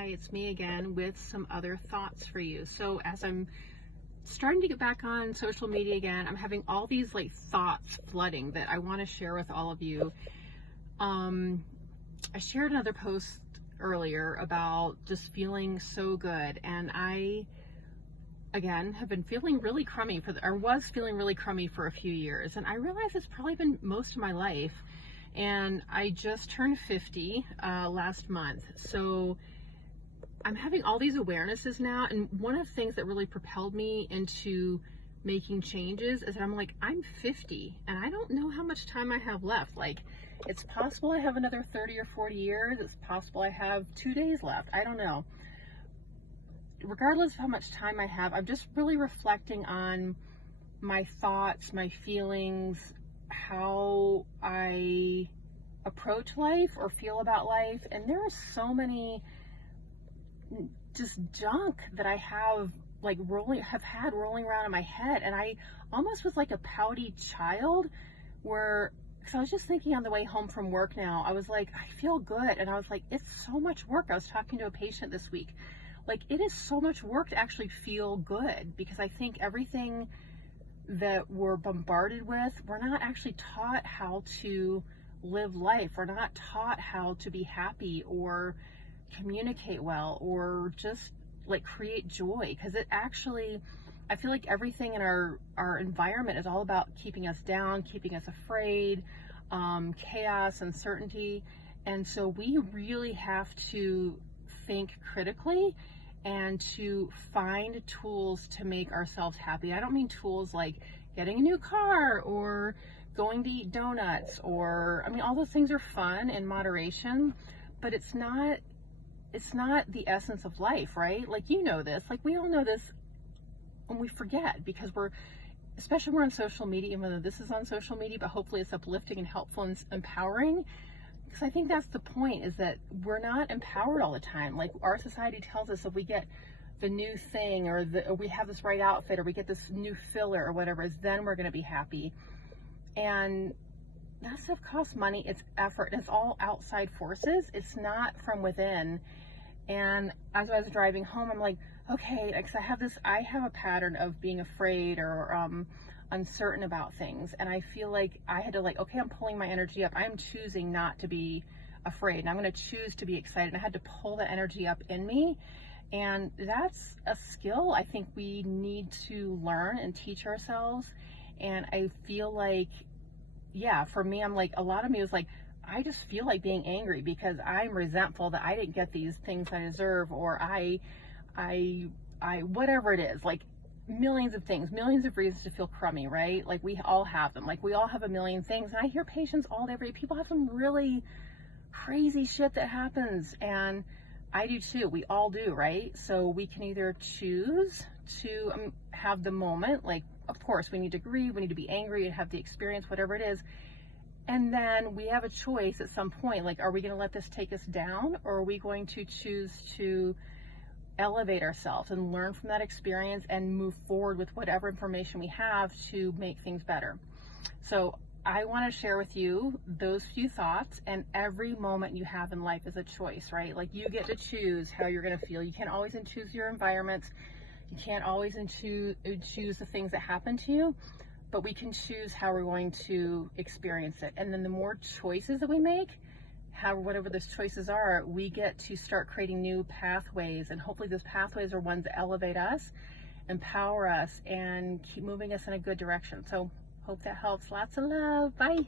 Hi, it's me again with some other thoughts for you. So as I'm starting to get back on social media again, I'm having all these like thoughts flooding that I want to share with all of you. I shared another post earlier about just feeling so good, and I again have been feeling really crummy or was feeling really crummy for a few years, and I realize it's probably been most of my life. And I just turned 50 last month, so I'm having all these awarenesses now, and one of the things that really propelled me into making changes is that I'm like, I'm 50 and I don't know how much time I have left. Like, it's possible I have another 30 or 40 years. It's possible I have 2 days left. I don't know. Regardless of how much time I have, I'm just really reflecting on my thoughts, my feelings, how I approach life or feel about life. And there are so many just junk that I have had rolling around in my head, and I almost was like a pouty child because I was just thinking on the way home from work now, I was like, I feel good, and I was like, it's so much work. I was talking to a patient this week, like, it is so much work to actually feel good, because I think everything that we're bombarded with, we're not actually taught how to live life. We're not taught how to be happy or communicate well or just like create joy, because it actually, I feel like everything in our environment is all about keeping us down, keeping us afraid, chaos, uncertainty. And so we really have to think critically and to find tools to make ourselves happy. I don't mean tools like getting a new car or going to eat donuts, or, I mean, all those things are fun in moderation, but it's not the essence of life, right? Like, you know this, like, we all know this, and we forget because especially we're on social media, even though this is on social media, but hopefully it's uplifting and helpful and empowering. Because I think that's the point, is that we're not empowered all the time. Like, our society tells us if we get the new thing, or we have this right outfit, or we get this new filler or whatever, is then we're going to be happy. And that stuff costs money, it's effort, and it's all outside forces. It's not from within. And as I was driving home, I'm like, okay, because I have a pattern of being afraid or uncertain about things. And I feel like I had to, like, okay, I'm pulling my energy up. I'm choosing not to be afraid, and I'm going to choose to be excited. And I had to pull that energy up in me. And that's a skill I think we need to learn and teach ourselves. And I feel like, yeah, for me, I'm like, a lot of me was like, I just feel like being angry because I'm resentful that I didn't get these things I deserve, or I, whatever it is, like millions of things, millions of reasons to feel crummy, right? Like, we all have them. Like, we all have a million things. And I hear patients all day, every day, people have some really crazy shit that happens. And I do too. We all do, right? So we can either choose to have the moment, like, of course, we need to grieve, we need to be angry and have the experience, whatever it is. And then we have a choice at some point, like, are we going to let this take us down, or are we going to choose to elevate ourselves and learn from that experience and move forward with whatever information we have to make things better? So I want to share with you those few thoughts, and every moment you have in life is a choice, right? Like, you get to choose how you're going to feel. You can't always choose your environments. You can't always choose the things that happen to you, but we can choose how we're going to experience it. And then the more choices that we make, whatever those choices are, we get to start creating new pathways. And hopefully those pathways are ones that elevate us, empower us, and keep moving us in a good direction. So hope that helps. Lots of love. Bye.